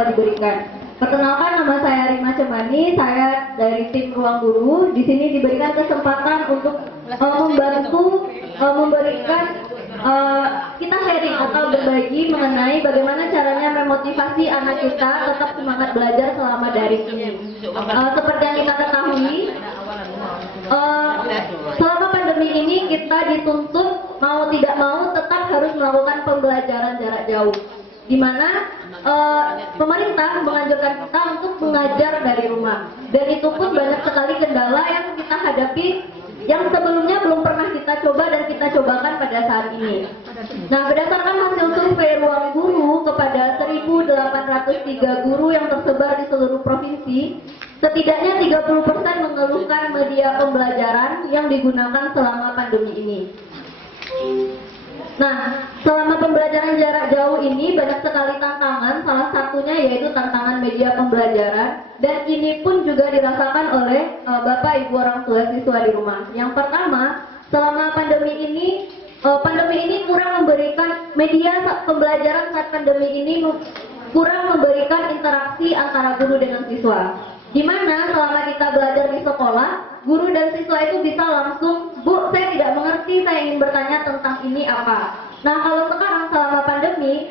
telah diberikan. Perkenalkan, nama saya Rima Cemani, saya dari tim Ruang Guru. Di sini diberikan kesempatan untuk membantu memberikan kita sharing atau berbagi mengenai bagaimana caranya memotivasi anak kita tetap semangat belajar selama daring ini. Seperti yang kita ketahui, selama pandemi ini kita dituntut mau tidak mau tetap harus melakukan pembelajaran jarak jauh, di mana pemerintah menganjurkan kita untuk mengajar dari rumah, dan itu pun banyak sekali kendala yang kita hadapi yang sebelumnya belum pernah kita coba dan kita cobakan pada saat ini. Nah, berdasarkan hasil survei Ruang Guru kepada 1.803 guru yang tersebar di seluruh provinsi, setidaknya 30% mengeluhkan media pembelajaran yang digunakan selama pandemi ini. Nah, selama pembelajaran jarak jauh ini banyak sekali tantangan, salah satunya yaitu tantangan media pembelajaran, dan ini pun juga dirasakan oleh Bapak Ibu orang tua siswa di rumah. Yang pertama, selama pandemi ini kurang memberikan media pembelajaran saat pandemi ini kurang memberikan interaksi antara guru dengan siswa. Di mana selama kita belajar di sekolah, guru dan siswa itu bisa langsung, "Bu, saya tidak mengerti, saya ingin bertanya tentang ini apa." Nah, kalau sekarang selama pandemi,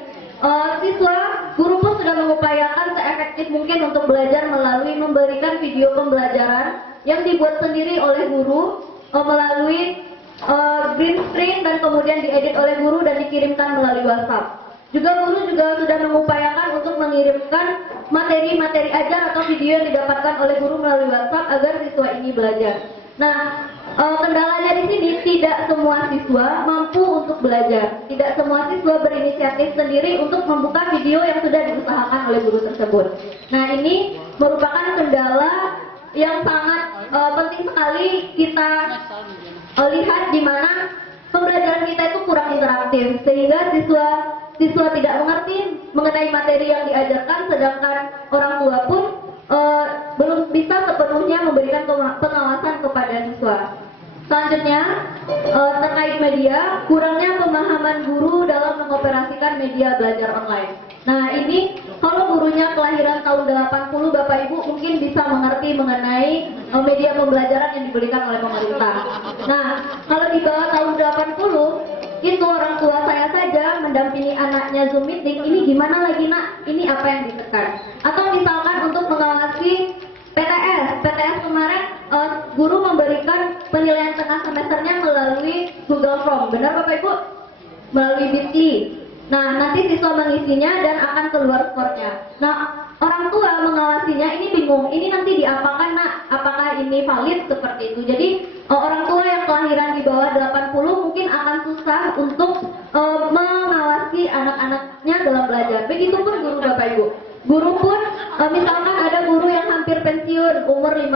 guru pun sudah mengupayakan seefektif mungkin untuk belajar melalui memberikan video pembelajaran yang dibuat sendiri oleh guru melalui green screen dan kemudian diedit oleh guru dan dikirimkan melalui WhatsApp. Juga guru juga sudah mengupayakan untuk mengirimkan materi-materi ajar atau video yang didapatkan oleh guru melalui WhatsApp agar siswa ini belajar. Nah, kendalanya di sini tidak semua siswa mampu untuk belajar. Tidak semua siswa berinisiatif sendiri untuk membuka video yang sudah diusahakan oleh guru tersebut. Nah, ini merupakan kendala yang sangat penting sekali kita lihat, di mana pembelajaran kita itu kurang interaktif sehingga siswa tidak mengerti mengenai materi yang diajarkan, sedangkan orang tua pun belum bisa sepenuhnya memberikan pengawasan kepada siswa. Selanjutnya, terkait media, kurangnya pemahaman guru dalam mengoperasikan media belajar online. Nah, ini kalau gurunya kelahiran tahun 80, Bapak Ibu mungkin bisa mengerti mengenai media pembelajaran yang diberikan oleh pemerintah. Nah, kalau di bawah tahun 80, itu orang tua saya saja mendampingi anaknya Zoom meeting, ini gimana lagi nak? Ini apa yang ditekan? Atau misalkan untuk mengawasi PTS kemarin guru memberikan penilaian tengah semesternya melalui Google Form, benar Bapak Ibu? Melalui Bitly. Nah, nanti siswa mengisinya dan akan keluar skornya. Nah, orang tua mengawasinya ini bingung, ini nanti diapakan nak? Apakah ini valid seperti itu? Jadi orang tua yang kelahiran di bawah 80 mungkin akan susah untuk mengawasi anak-anaknya dalam belajar. Begitupun guru Bapak Ibu. Guru pun misalkan ada guru yang hampir pensiun umur 50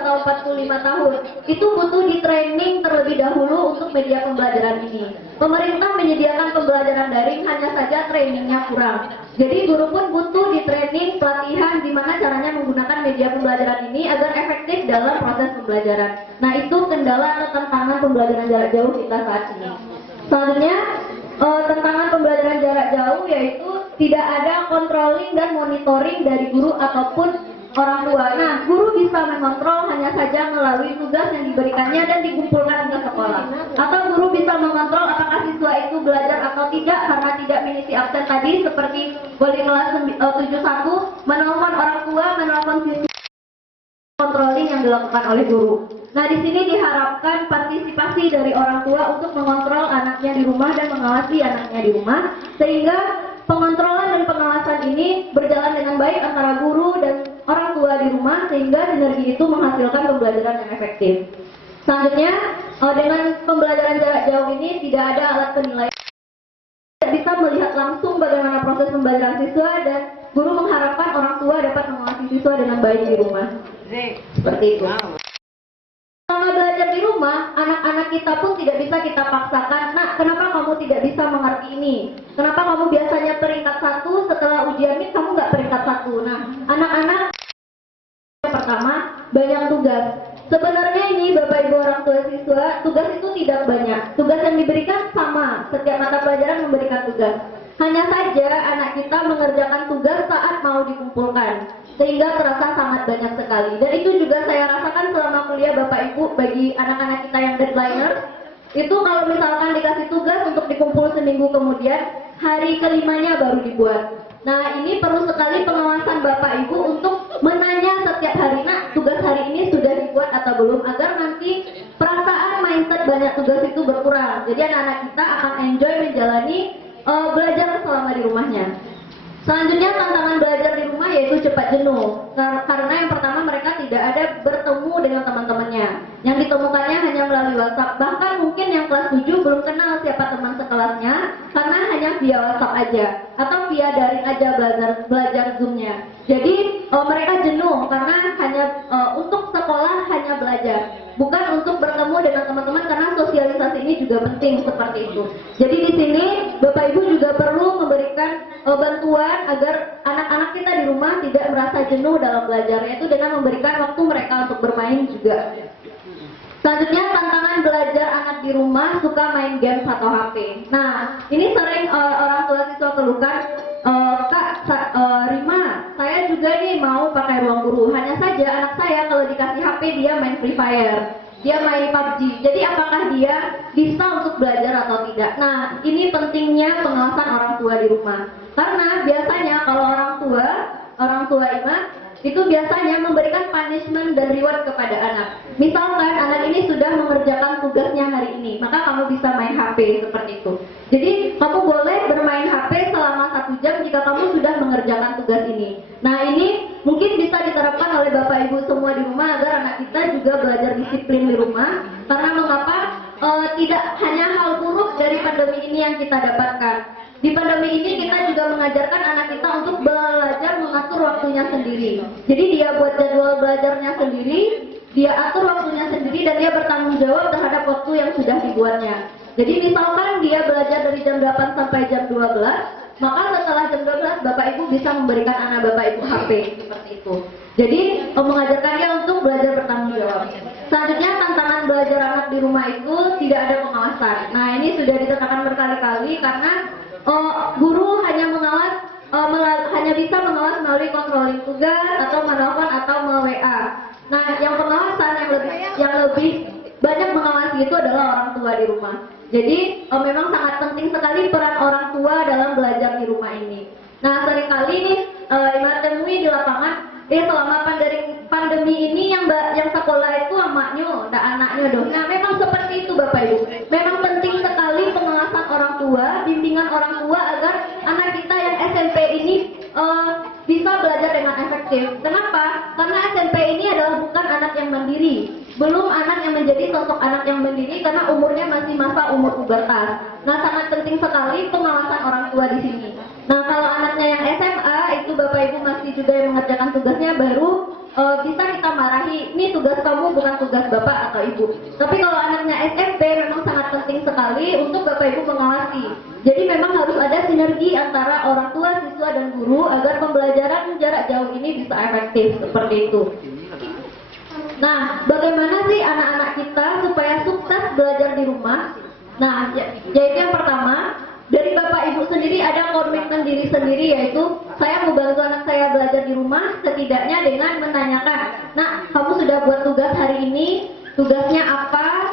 atau 45 tahun, itu butuh di training terlebih dahulu untuk media pembelajaran ini. Pemerintah menyediakan pembelajaran daring, hanya saja trainingnya kurang. Jadi guru pun butuh di training, pelatihan gimana caranya menggunakan media pembelajaran ini agar efektif dalam proses pembelajaran. Nah, itu kendala atau tantangan pembelajaran jarak jauh kita saat ini. Selanjutnya, tantangan pembelajaran jarak jauh yaitu tidak ada controlling dan monitoring dari guru ataupun orang tua. Nah, guru bisa mengontrol hanya saja melalui tugas yang diberikannya dan dikumpulkan ke sekolah. Atau guru bisa mengontrol apakah siswa itu belajar atau tidak karena tidak mengisi absen tadi, seperti wali kelas 71 menelpon orang tua, menelpon siswa. Controlling yang dilakukan oleh guru. Nah, di sini diharapkan partisipasi dari orang tua untuk mengontrol anaknya di rumah dan mengawasi anaknya di rumah, sehingga pengontrolan dan pengawasan ini berjalan dengan baik antara guru dan orang tua di rumah, sehingga sinergi itu menghasilkan pembelajaran yang efektif. Selanjutnya, dengan pembelajaran jarak jauh ini tidak ada alat penilaian, tidak bisa melihat langsung bagaimana proses pembelajaran siswa, dan guru mengharapkan orang tua dapat mengawasi siswa dengan baik di rumah. Seperti itu. Selama belajar di rumah, anak-anak kita pun tidak bisa kita paksakan, "Nak, kenapa kamu tidak bisa mengerti ini? Kenapa kamu biasanya peringkat 1, setelah ujian ini kamu nggak peringkat 1?" Nah, anak-anak yang pertama, banyak tugas. Sebenarnya ini Bapak Ibu orang tua siswa, tugas itu tidak banyak. Tugas yang diberikan sama, setiap mata pelajaran memberikan tugas. Hanya saja anak kita mengerjakan tugas saat mau mengumpulkan, sehingga terasa sangat banyak sekali. Dan itu juga saya rasakan selama kuliah Bapak Ibu. Bagi anak-anak kita yang deadliners, itu kalau misalkan dikasih tugas untuk dikumpul seminggu kemudian, hari kelimanya baru dibuat. Nah, ini perlu sekali pengawasan Bapak Ibu untuk menanya setiap hari, nak, tugas hari ini sudah dibuat atau belum, agar nanti perasaan mindset banyak tugas itu berkurang. Jadi anak-anak kita akan enjoy menjalani belajar selama di rumahnya. Selanjutnya tantangan belajar di rumah yaitu cepat jenuh. Karena yang pertama mereka tidak ada bertemu dengan teman-temannya. Yang ditemukannya hanya melalui WhatsApp. Bahkan mungkin yang kelas 7 belum kenal siapa teman sekelasnya karena hanya via WhatsApp aja atau via daring aja belajar Zoom-nya. Jadi mereka jenuh karena hanya untuk sekolah hanya belajar, bukan untuk bertemu dengan teman-teman, karena sosialisasi ini juga penting seperti itu. Jadi di sini Bapak Ibu juga perlu memberikan bantuan agar anak-anak kita di rumah tidak merasa jenuh dalam belajar, yaitu dengan memberikan waktu mereka untuk bermain juga. Selanjutnya tantangan belajar anak di rumah suka main game atau HP. Nah, ini sering orang tua siswa keluhkan, Kak, Rima, saya juga nih mau pakai ruang guru. Hanya saja anak saya kalau dikasih HP dia main Free Fire, dia main PUBG. Jadi apakah dia bisa untuk belajar atau tidak? Nah, ini pentingnya pengawasan orang tua di rumah. Karena biasanya kalau orang tua Ima itu biasanya memberikan punishment dan reward kepada anak. Misalkan anak ini sudah mengerjakan tugasnya hari ini, maka kamu bisa main HP seperti itu. Jadi kamu boleh bermain HP selama 1 jam jika kamu sudah mengerjakan tugas ini. Nah, ini mungkin bisa diterapkan oleh Bapak Ibu semua di rumah agar anak kita juga belajar disiplin di rumah. Karena mengapa tidak hanya hal buruk dari pandemi ini yang kita dapatkan. Di pandemi ini kita juga mengajarkan anak kita untuk belajar mengatur waktunya sendiri. Jadi dia buat jadwal belajarnya sendiri, dia atur waktunya sendiri, dan dia bertanggung jawab terhadap waktu yang sudah dibuatnya. Jadi misalkan dia belajar dari jam 8 sampai jam 12, maka setelah jam 12 Bapak Ibu bisa memberikan anak Bapak Ibu HP seperti itu. Jadi mengajarkannya untuk belajar bertanggung jawab. Selanjutnya tantangan belajar anak di rumah itu tidak ada pengawasan. Nah, ini sudah ditekankan berkali-kali karena guru hanya hanya bisa mengawas melalui controlling tugas atau menelpon atau WA. Nah, yang pengawasan yang lebih banyak mengawasi itu adalah orang tua di rumah. Jadi memang sangat penting sekali peran orang tua dalam belajar di rumah ini. Nah, seringkali nih Ima temui di lapangan, selama pandemi ini yang sekolah itu amaknya, anaknya dong. Nah, memang seperti itu Bapak Ibu. Memang penting sekali pengawasan orang tua, bimbingan orang tua agar anak kita yang SMP ini bisa belajar dengan efektif. Kenapa? Karena SMP ini adalah bukan anak yang mandiri, belum anak yang menjadi sosok anak yang mandiri karena umurnya masih masa umur pubertas. Nah, sangat penting sekali pengawasan orang tua di sini. Nah, kalau anaknya yang SMA itu Bapak Ibu masih juga yang mengerjakan tugasnya, baru bisa kita marahi, ini tugas kamu bukan tugas Bapak atau Ibu. Tapi kalau anaknya SMP memang sangat penting sekali untuk Bapak Ibu mengawasi. Jadi memang harus ada sinergi antara orang tua, siswa, dan guru agar pembelajaran jarak jauh ini bisa efektif seperti itu. Nah, bagaimana sih anak-anak kita supaya sukses belajar di rumah? Nah, yaitu yang pertama, dari Bapak Ibu sendiri ada komitmen diri sendiri, yaitu saya mau bantu anak saya belajar di rumah setidaknya dengan menanyakan, nah, kamu sudah buat tugas hari ini, tugasnya apa,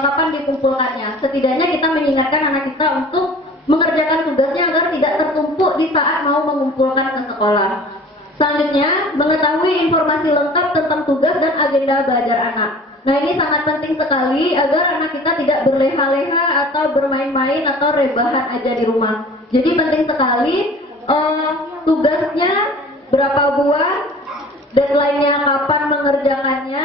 kapan dikumpulkannya. Setidaknya kita mengingatkan anak kita untuk mengerjakan tugasnya agar tidak tertumpuk di saat mau mengumpulkan ke sekolah. Selanjutnya, mengetahui informasi lengkap tentang tugas dan agenda belajar anak. Nah, ini sangat penting sekali agar anak kita tidak berleha-leha atau bermain-main atau rebahan aja di rumah. Jadi penting sekali tugasnya berapa buah, deadline-nya kapan mengerjakannya,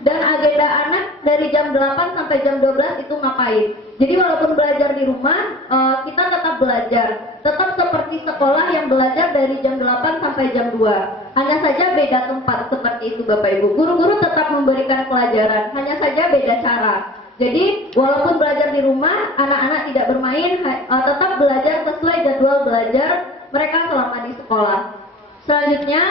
dan agenda anak dari jam 8 sampai jam 12 itu ngapain. Jadi walaupun belajar di rumah, kita tetap belajar. Tetap seperti sekolah yang belajar dari jam 8 sampai jam 2. Hanya saja beda tempat seperti itu Bapak Ibu. Guru-guru tetap memberikan pelajaran, hanya saja beda cara. Jadi walaupun belajar di rumah, anak-anak tidak bermain, tetap belajar sesuai jadwal belajar mereka selama di sekolah. Selanjutnya,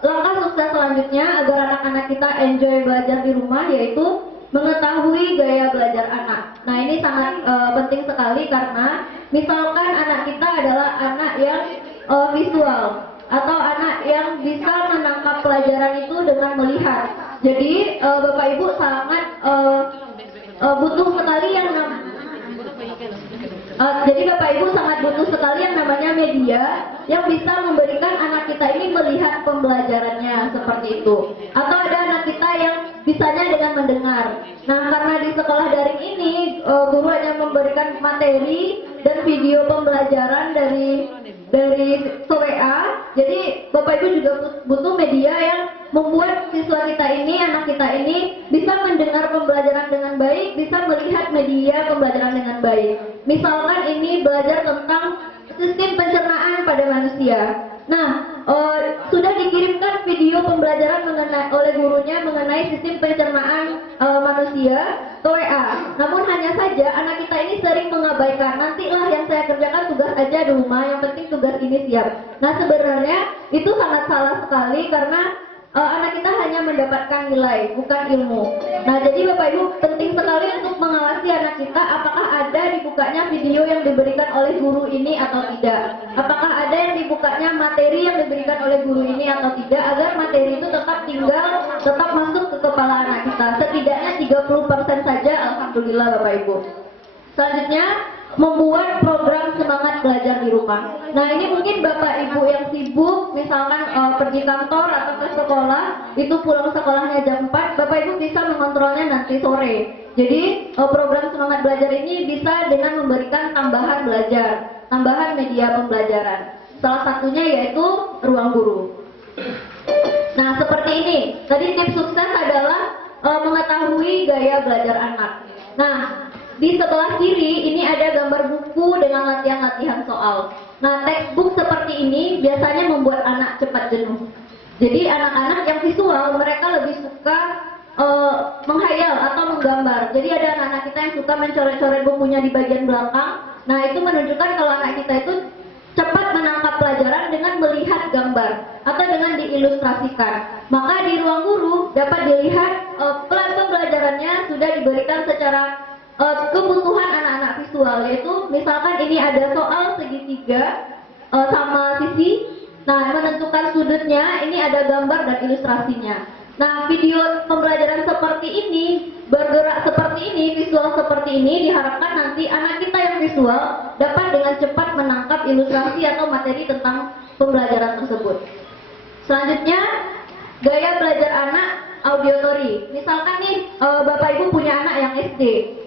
langkah sukses selanjutnya agar anak-anak kita enjoy belajar di rumah yaitu mengetahui gaya belajar anak. Nah, ini sangat penting sekali karena misalkan anak kita adalah anak yang visual atau anak yang bisa menangkap pelajaran itu dengan melihat. Jadi Bapak Ibu sangat butuh sekali yang jadi Bapak Ibu sangat butuh sekali yang namanya media yang bisa memberikan anak kita ini melihat pembelajarannya seperti itu. Atau ada anak kita yang bisanya dengan mendengar. Nah, karena di sekolah daring ini guru hanya memberikan materi dan video pembelajaran dari WA. Jadi Bapak Ibu juga butuh media yang membuat siswa kita ini, anak kita ini bisa mendengar pembelajaran dengan baik, bisa melihat media pembelajaran dengan baik. Misalkan ini belajar tentang sistem pencernaan pada manusia. Nah, sudah dikirimkan video pembelajaran oleh gurunya mengenai sistem pencernaan manusia ke WA. Namun hanya saja anak kita ini sering mengabaikan, nantilah yang saya kerjakan tugas aja di rumah, yang penting tugas ini siap. Nah, sebenarnya itu sangat salah sekali karena anak kita hanya mendapatkan nilai, bukan ilmu. Nah, jadi Bapak Ibu penting sekali untuk mengawasi anak kita apakah ada dibukanya video yang diberikan oleh guru ini atau tidak. Apakah ada yang dibukanya materi yang diberikan oleh guru ini atau tidak, agar materi itu tetap masuk ke kepala anak kita. Setidaknya 30% saja, alhamdulillah Bapak Ibu. Selanjutnya, membuat program semangat belajar di rumah. Nah, ini mungkin Bapak Ibu yang sibuk, misalkan pergi kantor atau ke sekolah, itu pulang sekolahnya jam 4, Bapak Ibu bisa mengontrolnya nanti sore. Jadi program semangat belajar ini bisa dengan memberikan tambahan belajar, tambahan media pembelajaran. Salah satunya yaitu ruang guru. Nah, seperti ini. Tadi tips sukses adalah mengetahui gaya belajar anak. Nah, di sebelah kiri ini ada gambar buku dengan latihan-latihan soal. Nah, textbook seperti ini biasanya membuat anak cepat jenuh. Jadi anak-anak yang visual mereka lebih suka menghayal atau menggambar. Jadi ada anak-anak kita yang suka mencoret-coret bukunya di bagian belakang. Nah, itu menunjukkan kalau anak kita itu cepat menangkap pelajaran dengan melihat gambar atau dengan diilustrasikan. Maka di ruang guru dapat dilihat plan pembelajarannya sudah diberikan secara kebutuhan anak-anak visual, yaitu misalkan ini ada soal segitiga sama sisi. Nah, menentukan sudutnya, ini ada gambar dan ilustrasinya. Nah, video pembelajaran seperti ini, bergerak seperti ini, visual seperti ini, diharapkan nanti anak kita yang visual dapat dengan cepat menangkap ilustrasi atau materi tentang pembelajaran tersebut. Selanjutnya, gaya belajar anak auditory. Misalkan nih, Bapak Ibu punya anak yang SD.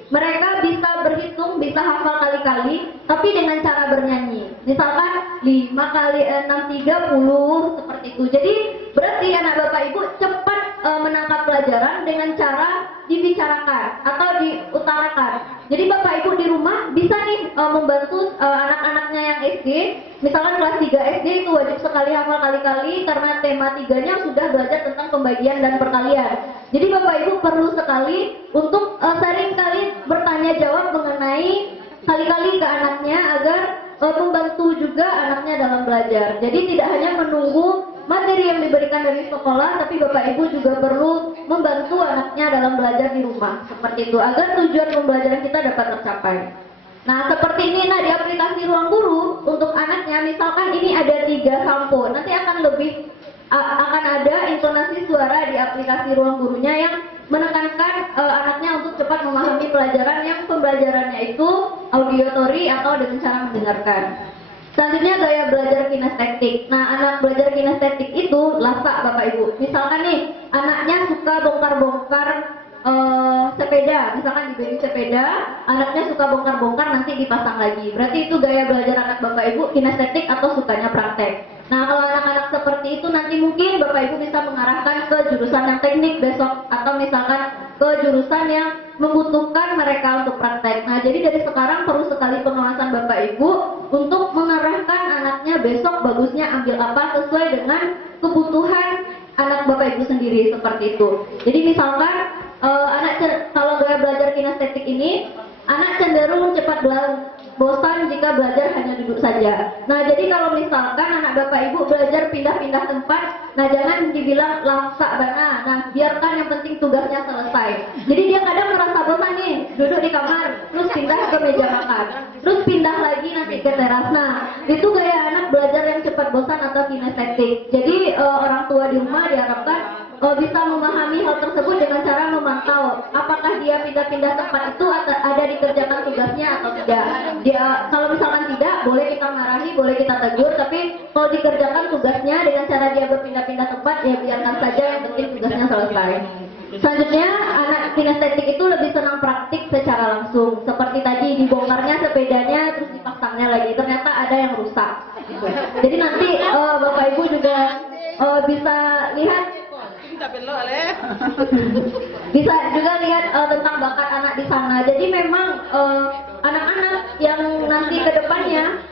Mereka bisa berhitung, bisa hafal kali-kali, tapi dengan cara bernyanyi. Misalkan 5 kali 6, 30, seperti itu. Jadi berarti anak Bapak Ibu cepat menangkap pelajaran dengan cara dibicarakan atau diutarakan. Jadi Bapak Ibu di rumah bisa nih membantu anak-anaknya yang SD. Misalkan kelas 3 SD itu wajib sekali hafal kali-kali karena tema 3-nya sudah belajar tentang pembagian dan perkalian. Jadi Bapak Ibu perlu sekali untuk sering kali bertanya jawab mengenai kali-kali ke anaknya agar membantu juga anaknya dalam belajar. Jadi tidak hanya menunggu materi yang diberikan dari sekolah, tapi Bapak Ibu juga perlu membantu anaknya dalam belajar di rumah. Seperti itu, agar tujuan pembelajaran kita dapat tercapai. Nah, seperti ini, nah di aplikasi Ruang Guru untuk anaknya, misalkan ini ada 3 sampo, nanti akan ada intonasi suara di aplikasi Ruang Gurunya yang menekankan anaknya untuk cepat memahami pelajaran yang pembelajarannya itu auditory atau dengan cara mendengarkan. Selanjutnya gaya belajar kinestetik. Nah, anak belajar kinestetik itu lasak Bapak Ibu. Misalkan nih, anaknya suka bongkar-bongkar sepeda, misalkan dibeli sepeda, anaknya suka bongkar-bongkar nanti dipasang lagi. Berarti itu gaya belajar anak Bapak Ibu kinestetik atau sukanya praktek. Nah, kalau anak-anak seperti itu nanti mungkin Bapak Ibu bisa mengarahkan ke jurusan yang teknik besok atau misalkan ke jurusan yang membutuhkan mereka untuk praktek. Nah, jadi dari sekarang perlu sekali pengawasan Bapak Ibu untuk mengarahkan anaknya besok bagusnya ambil apa sesuai dengan kebutuhan anak Bapak Ibu sendiri seperti itu. Jadi misalkan kalau gaya belajar kinestetik ini, anak cenderung cepat bosan jika belajar hanya duduk saja. Nah, jadi kalau misalkan anak Bapak Ibu belajar pindah-pindah tempat, nah jangan dibilang laksa bana. Nah, biarkan yang penting tugasnya selesai. Jadi dia kadang merasa bosan nih, duduk di kamar, terus pindah ke meja makan, terus pindah lagi nanti ke teras. Nah, itu gaya anak belajar yang cepat cepat bosan atau kinestetik. Jadi orang tua di rumah diharapkan bisa memahami hal tersebut dengan cara memantau apakah dia pindah-pindah tempat itu ada dikerjakan tugasnya atau tidak. Dia kalau misalkan tidak, boleh kita marahi, boleh kita tegur, tapi kalau dikerjakan tugasnya dengan cara dia berpindah-pindah tempat, ya biarkan saja, yang penting tugasnya selesai. Selanjutnya, anak kinestetik itu lebih senang praktik secara langsung. Seperti tadi dibongkarnya sepedanya terus dipasangnya lagi, ternyata ada yang rusak. Jadi nanti Bapak Ibu juga bisa lihat bisa juga lihat tentang bakat anak di sana. Jadi memang anak-anak yang nanti ke depannya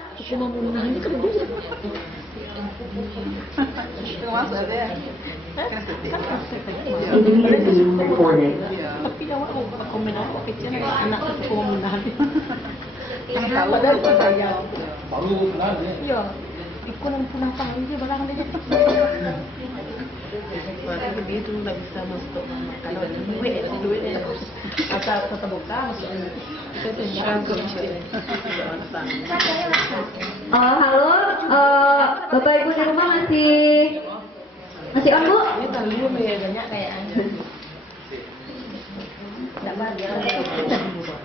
begitu nggak bisa masuk kalau duit asal terbuka masuk itu halo, Bapak Ibu di rumah masih on, Bu? ini terlalu banyak kayaknya.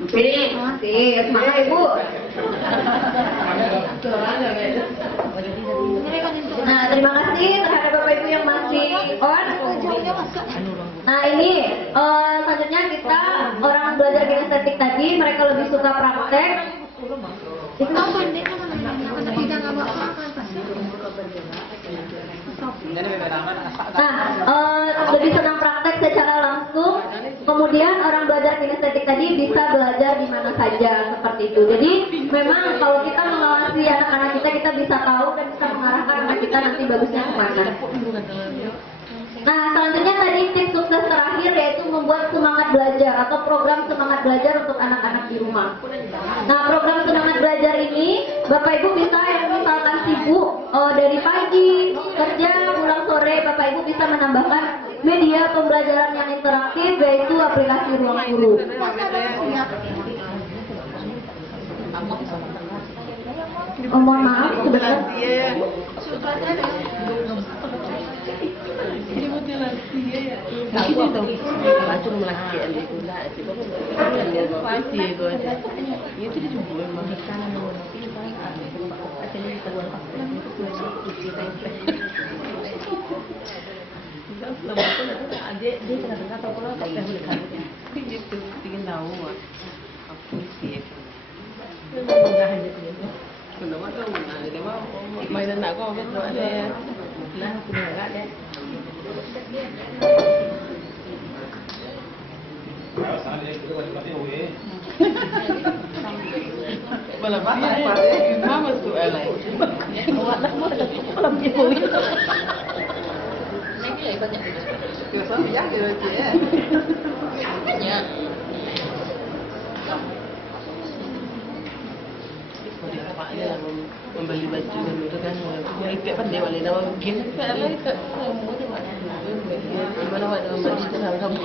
Ini masih semangat Ibu. Nah, terima kasih terhadap Bapak Ibu yang masih on. Nah, ini selanjutnya kita orang belajar kinestetik tadi, mereka lebih suka praktek. Lebih senang praktek secara langsung. Kemudian orang belajar kinestetik tadi bisa belajar di mana saja seperti itu. Jadi memang kalau kita mengawasi anak-anak kita bisa tahu dan bisa mengarahkan anak kita nanti bagusnya kemana. Nah, selanjutnya tadi tips sukses terakhir yaitu membuat semangat belajar atau program semangat belajar untuk anak-anak di rumah. Nah, program semangat belajar ini Bapak Ibu bisa yang misalkan sibuk dari pagi kerja pulang sore, Bapak Ibu bisa menambahkan media pembelajaran yang interaktif yaitu aplikasi Ruang Guru. Mohon maaf sebentar. Mainan aku ada lah punya enggak deh. Malah apa? Mama tuh elok. Wadah mau ada kolam ibu. Yo sama ya gitu ya. Ya. Membeli baju dan itu kan mereka kan dia balik nama gini kan mereka semua dia mana ada membeli itu sama kamu